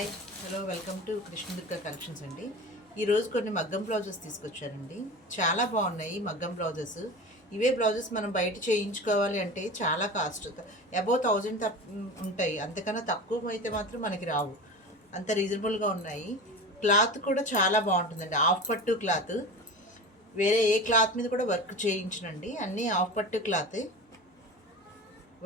Hi hello welcome to Krishnadurga collections అండి. ఈరోజు కొన్ని మగ్గం బ్లౌజెస్ తీసుకొచ్చానండి. చాలా బాగున్నాయి మగ్గం బ్లౌజెస్. ఇవే బ్లౌజెస్ మనం బయట చేయించుకోవాలి అంటే చాలా కాస్ట్, అబౌవ్ 1000 ఉంటాయి. అంతకన్నా తక్కువ అయితే మాత్రం మనకి రావు. అంత రీజనబుల్గా ఉన్నాయి. క్లాత్ కూడా చాలా బాగుంటుందండి. హాఫ్ పట్టు క్లాత్, వేరే ఏ క్లాత్ మీద కూడా వర్క్ చేయించనండి. అన్నీ హాఫ్ పట్టు క్లాత్.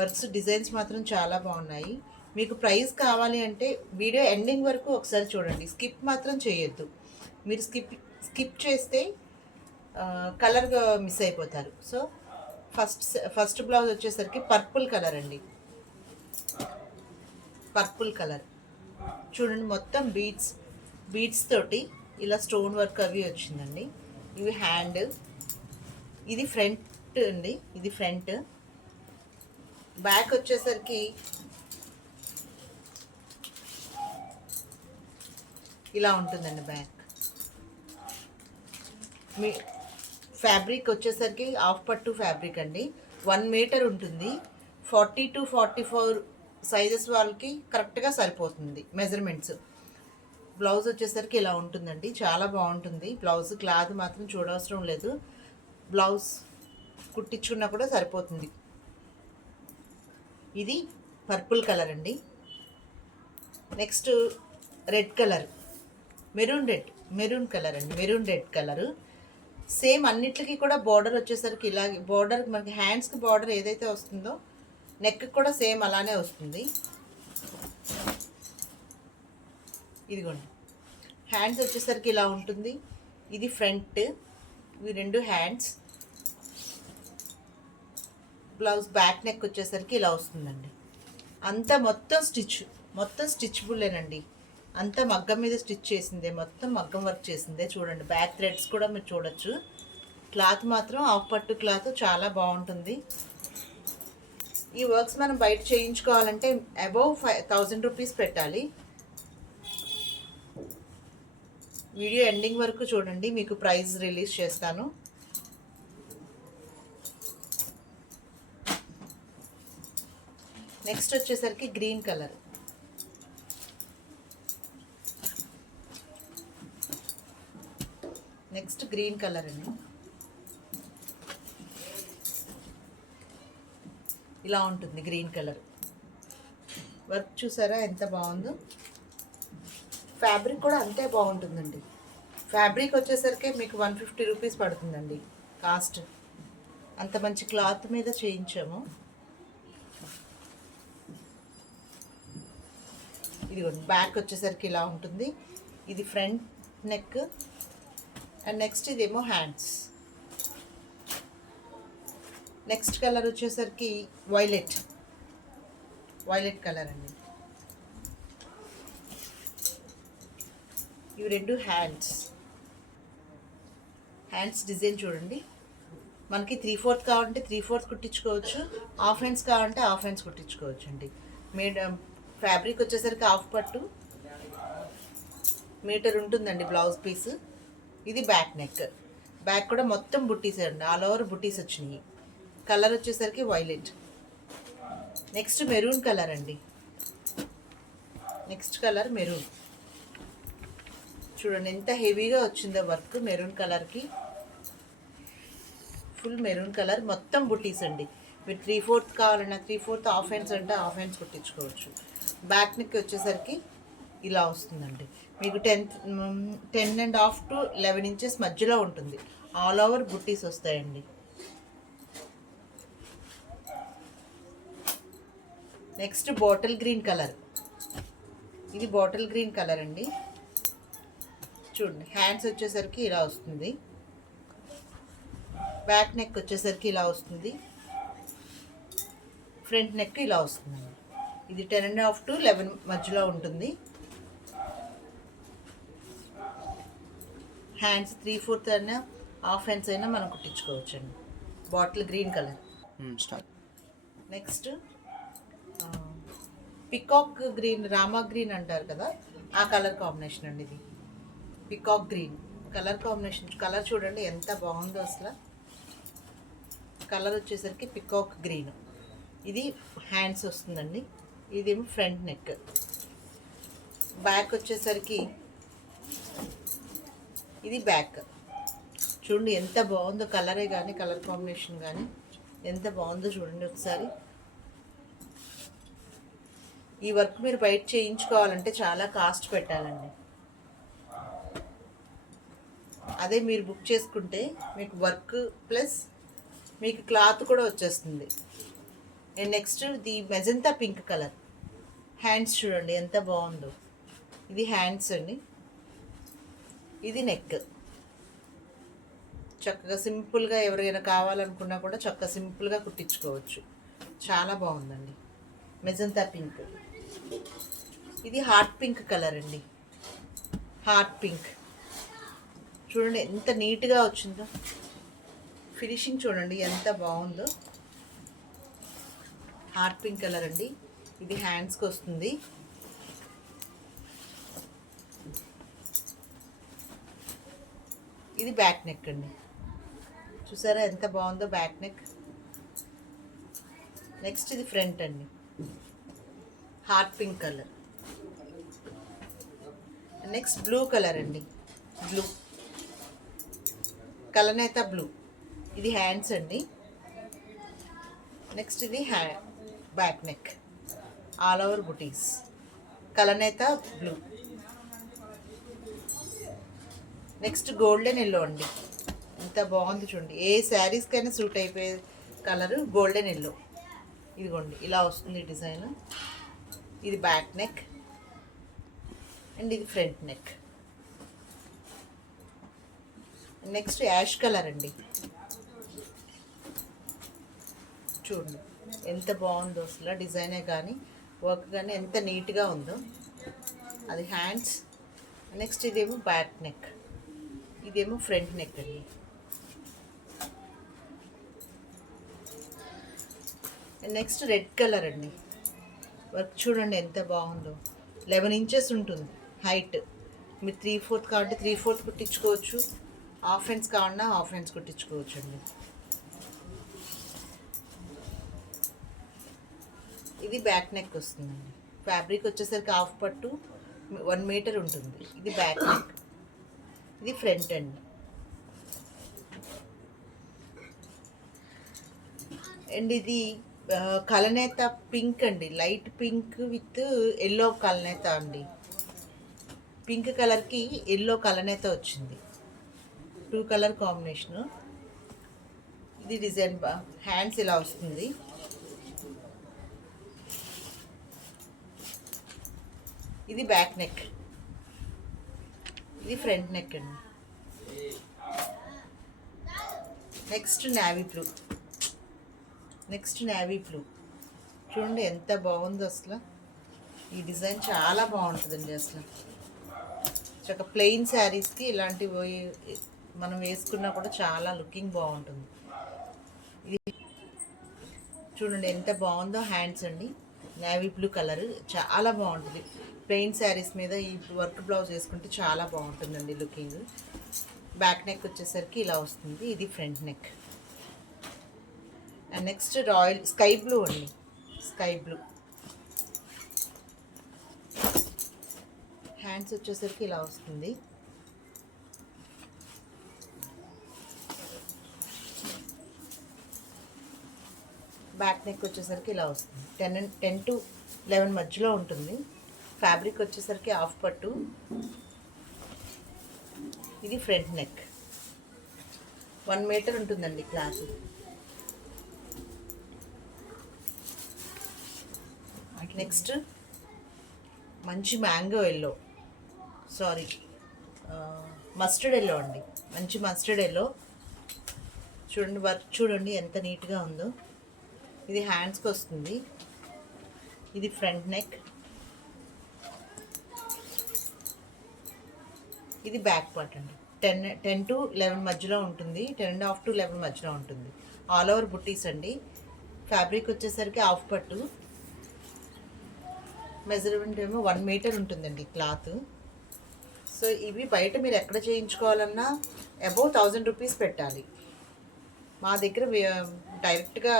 వర్క్స్ డిజైన్స్ మాత్రం చాలా బాగున్నాయి. మీకు ప్రైస్ కావాలి అంటే వీడియో ఎండింగ్ వరకు ఒకసారి చూడండి, స్కిప్ మాత్రం చేయొద్దు. మీరు స్కిప్ చేస్తే కలర్గా మిస్ అయిపోతారు. సో ఫస్ట్ బ్లౌజ్ వచ్చేసరికి పర్పుల్ కలర్ అండి. పర్పుల్ కలర్ చూడండి, మొత్తం బీడ్స్ తోటి ఇలా స్టోన్ వర్క్ అవి వచ్చిందండి. ఇవి హ్యాండ్, ఇది ఫ్రంట్ అండి. ఇది ఫ్రంట్. బ్యాక్ వచ్చేసరికి ఇలా ఉంటుందండి. బ్యాక్ మీ ఫ్యాబ్రిక్ వచ్చేసరికి హాఫ్ పట్టు ఫ్యాబ్రిక్ అండి. 1 మీటర్ ఉంటుంది. 40 to 44 సైజెస్ వాళ్ళకి కరెక్ట్గా సరిపోతుంది మెజర్మెంట్స్. బ్లౌజ్ వచ్చేసరికి ఇలా ఉంటుందండి. చాలా బాగుంటుంది బ్లౌజ్. క్లాత్ మాత్రం చూడవసరం లేదు, బ్లౌజ్ కుట్టించుకున్నా కూడా సరిపోతుంది. ఇది పర్పుల్ కలర్ అండి. Next red colour, maroon colour అండి. Maroon red colour. సేమ్ అన్నిటికీ కూడా బార్డర్ వచ్చేసరికి ఇలాగే బార్డర్, మనకి హ్యాండ్స్కి బార్డర్ ఏదైతే వస్తుందో నెక్ కూడా సేమ్ అలానే వస్తుంది. ఇదిగోండి, హ్యాండ్స్ వచ్చేసరికి ఇలా ఉంటుంది. ఇది ఫ్రంట్, ఇవి 2 హ్యాండ్స్. బ్లౌజ్ బ్యాక్ నెక్ వచ్చేసరికి ఇలా వస్తుందండి. అంతా మొత్తం స్టిచ్బుల్లేనండి. అంతా మగ్గం మీద స్టిచ్ చేసిందే, మొత్తం మగ్గం వర్క్ చేసిందే. చూడండి, బ్యాక్ థ్రెడ్స్ కూడా మీరు చూడొచ్చు. క్లాత్ మాత్రం హాఫ్ పట్టు క్లాత్ చాలా బాగుంటుంది. ఈ వర్క్స్ మనం బయట చేయించుకోవాలంటే అబౌవ్ 1000 రూపీస్ పెట్టాలి. వీడియో ఎండింగ్ వరకు చూడండి, మీకు ప్రైస్ రిలీజ్ చేస్తాను. నెక్స్ట్ వచ్చేసరికి green colour. Next green colour అండి. ఇలా ఉంటుంది గ్రీన్ కలర్. వర్క్ చూసారా ఎంత బాగుందో. ఫ్యాబ్రిక్ కూడా అంతే బాగుంటుందండి. ఫ్యాబ్రిక్ వచ్చేసరికి మీకు 150 రూపీస్ పడుతుందండి కాస్ట్. అంత మంచి క్లాత్ మీద చేయించాము. ఇదిగోండి, బ్యాక్ వచ్చేసరికి ఇలా ఉంటుంది. ఇది ఫ్రంట్ నెక్. అండ్ నెక్స్ట్ ఇదేమో హ్యాండ్స్. నెక్స్ట్ కలర్ వచ్చేసరికి వైలెట్ కలర్ అండి. ఇవి 2 హ్యాండ్స్ డిజైన్ చూడండి. మనకి 3/4 కావాలంటే 3/4 కుట్టించుకోవచ్చు, హాఫ్ హ్యాండ్స్ కావాలంటే హాఫ్ హ్యాండ్స్ కుట్టించుకోవచ్చు అండి. ఫ్యాబ్రిక్ వచ్చేసరికి హాఫ్ పట్టు, మీటర్ ఉంటుందండి బ్లౌజ్ పీస్. ఇది బ్యాక్ నెక్. బ్యాక్ కూడా మొత్తం బుట్టీస్ అండి, ఆల్ ఓవర్ బుట్టీస్ వచ్చినాయి. కలర్ వచ్చేసరికి వైలెట్. నెక్స్ట్ మెరూన్ కలర్ అండి. Next colour maroon. చూడండి ఎంత హెవీగా వచ్చిందో వర్క్. మెరూన్ కలర్కి ఫుల్ మెరూన్ కలర్, మొత్తం బుట్టీస్ అండి. మీరు 3/4 కావాలన్నా 3/4, హాఫ్ హ్యాండ్స్ అంటే హాఫ్ హ్యాండ్స్ కుట్టించుకోవచ్చు. బ్యాక్ నెక్ వచ్చేసరికి ఇలా వస్తుందండి. మీకు 10.5 to 11 ఇంచెస్ మధ్యలో ఉంటుంది. ఆల్ ఓవర్ బుట్టీస్ వస్తాయండి. Next bottle green colour. ఇది బాటిల్ గ్రీన్ కలర్ అండి. చూడండి, హ్యాండ్స్ వచ్చేసరికి ఇలా వస్తుంది. బ్యాక్ నెక్ వచ్చేసరికి ఇలా వస్తుంది. ఫ్రంట్ నెక్ ఇలా వస్తుందండి. ఇది 10.5 to 11 మధ్యలో ఉంటుంది. హ్యాండ్స్ 3/4 అయినా హాఫ్ హ్యాండ్స్ అయినా మనం కుట్టించుకోవచ్చు అండి. Bottle green colour. Next peacock green, Rama green అంటారు కదా, ఆ కలర్ కాంబినేషన్ అండి. ఇది peacock green colour combination. Colour చూడండి ఎంత బాగుందో అసలు. కలర్ వచ్చేసరికి పికాక్ గ్రీన్. ఇది హ్యాండ్స్ వస్తుందండి. ఇదేమో ఫ్రంట్ నెక్. బ్యాక్ వచ్చేసరికి ఇది బ్యాక్. చూడండి ఎంత బాగుందో, కలరే కానీ కలర్ కాంబినేషన్ కానీ ఎంత బాగుందో చూడండి ఒకసారి. ఈ వర్క్ మీరు బయట చేయించుకోవాలంటే చాలా కాస్ట్ పెట్టాలండి. అదే మీరు బుక్ చేసుకుంటే మీకు వర్క్ ప్లస్ మీకు క్లాత్ కూడా వచ్చేస్తుంది. And next the magenta pink colour. Hands చూడండి ఎంత బాగుందో. ఇది హ్యాండ్స్ అండి, ఇది నెక్. చక్కగా సింపుల్గా ఎవరైనా కావాలనుకున్నా కూడా చక్కగా సింపుల్గా కుట్టించుకోవచ్చు. చాలా బాగుందండి. Magenta pink. ఇది హార్ట్ పింక్ కలర్ అండి, హార్ట్ పింక్. చూడండి ఎంత నీట్గా వచ్చిందో, ఫినిషింగ్ చూడండి ఎంత బాగుందో. హార్ట్ పింక్ కలర్ అండి. ఇది హ్యాండ్స్కి వస్తుంది. ఇది బ్యాక్ నెక్ అండి. చూసారా ఎంత బాగుందో బ్యాక్ నెక్. నెక్స్ట్ ఇది ఫ్రంట్ అండి, hot pink colour. Next blue colour అండి, బ్లూ కలనేత బ్లూ. ఇది హ్యాండ్స్ అండి. నెక్స్ట్ ఇది బ్యాక్ నెక్, ఆల్ ఓవర్ బుటీస్, కలనేత బ్లూ. నెక్స్ట్ గోల్డెన్ ఎల్లో అండి. ఎంత బాగుంది చూడండి, ఏ శారీస్కైనా సూట్ అయిపోయే కలరు గోల్డెన్ ఎల్లో. ఇదిగోండి ఇలా వస్తుంది డిజైన్. ఇది బ్యాక్ నెక్ అండ్ ఇది front neck. Next ash colour అండి. చూడండి ఎంత బాగుందో అసలు, డిజైనే కానీ వర్క్ కానీ ఎంత నీట్గా ఉందో. అది హ్యాండ్స్. నెక్స్ట్ ఇదేమో బ్యాక్ నెక్, ఇదేమో ఫ్రంట్ నెక్ అండి. నెక్స్ట్ రెడ్ కలర్ అండి. వర్క్ చూడండి ఎంత బాగుందో. 11 ఇంచెస్ ఉంటుంది హైట్. మీరు 3/4 కాబట్టి 3/4 కుట్టించుకోవచ్చు, హాఫ్ హ్యాండ్స్ కావాలన్నా హాఫ్ హ్యాండ్స్ కుట్టించుకోవచ్చు అండి. ఇది బ్యాక్ నెక్ వస్తుందండి. ఫ్యాబ్రిక్ వచ్చేసరికి హాఫ్ పట్టు 1 మీటర్ ఉంటుంది. ఇది బ్యాక్ నెక్, ఇది ఫ్రంట్ అండి. అండ్ ఇది కలనేత పింక్ అండి, లైట్ పింక్ విత్ ఎల్లో కలనేత అండి. పింక్ కలర్కి ఎల్లో కలనేత వచ్చింది, 2 కలర్ కాంబినేషను. ఇది డిజైన్ హ్యాండ్స్ ఇలా వస్తుంది. ఇది బ్యాక్ నెక్, ఇది ఫ్రంట్ నెక్ అండి. Next navy blue. Next navy blue చూడండి ఎంత బాగుందో అసలు. ఈ డిజైన్ చాలా బాగుంటుందండి అసలు. చక్క ప్లెయిన్ శారీస్కి ఇలాంటివి మనం వేసుకున్నా కూడా చాలా లుకింగ్ బాగుంటుంది. ఇది చూడండి ఎంత బాగుందో. హ్యాండ్స్ అండి, నేవీ బ్లూ కలర్ చాలా బాగుంటుంది. ప్లెయిన్ శారీస్ మీద ఈ వర్క్ బ్లౌజ్ వేసుకుంటే చాలా బాగుంటుందండి లుకింగ్. బ్యాక్ నెక్ వచ్చేసరికి ఇలా వస్తుంది. ఇది front neck. And next royal sky blue అండి, స్కై బ్లూ. హ్యాండ్స్ వచ్చేసరికి ఇలా వస్తుంది. బ్యాక్ నెక్ వచ్చేసరికి ఇలా వస్తుంది. 10 to 11 మధ్యలో ఉంటుంది. ఫ్యాబ్రిక్ వచ్చేసరికి హాఫ్ పట్టు. ఇది ఫ్రంట్ నెక్, 1 మీటర్ ఉంటుందండి క్లాత్. నెక్స్ట్ మంచి mango yellow, sorry mustard yellow అండి, మంచి మస్టర్డ్ ఎల్లో. చూడండి వర్క్ చూడండి ఎంత నీట్గా ఉందో. ఇది హ్యాండ్స్కి వస్తుంది. ఇది ఫ్రంట్ నెక్, ఇది బ్యాక్ పార్ట్ అండి. 10 to 11 మధ్యలో ఉంటుంది, 10.5 to 11 మధ్యలో ఉంటుంది. ఆల్ ఓవర్ బుట్టీస్ అండి. ఫ్యాబ్రిక్ వచ్చేసరికి హాఫ్ పట్టు. మెజర్మెంట్ ఏమో 1 మీటర్ ఉంటుందండి క్లాత్. సో ఇవి బయట మీరు ఎక్కడ చేయించుకోవాలన్నా అబౌవ్ 1000 రూపీస్ పెట్టాలి. మా దగ్గర డైరెక్ట్గా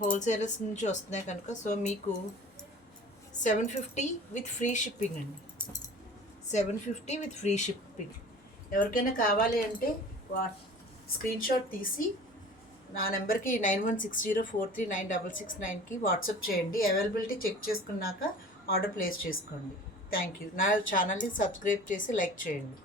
హోల్సేలర్స్ నుంచి వస్తున్నాయి కనుక సో మీకు 750 విత్ ఫ్రీ షిప్పింగ్ అండి. 750 విత్ ఫ్రీ షిప్పింగ్. ఎవరికైనా కావాలి అంటే స్క్రీన్ షాట్ తీసి నా నెంబర్కి 9160439669కి వాట్సాప్ చేయండి. అవైలబిలిటీ చెక్ చేసుకున్నాక ఆర్డర్ ప్లేస్ చేసుకోండి. Thank you. నా ఛానల్ని సబ్స్క్రైబ్ చేసి లైక్ చేయండి.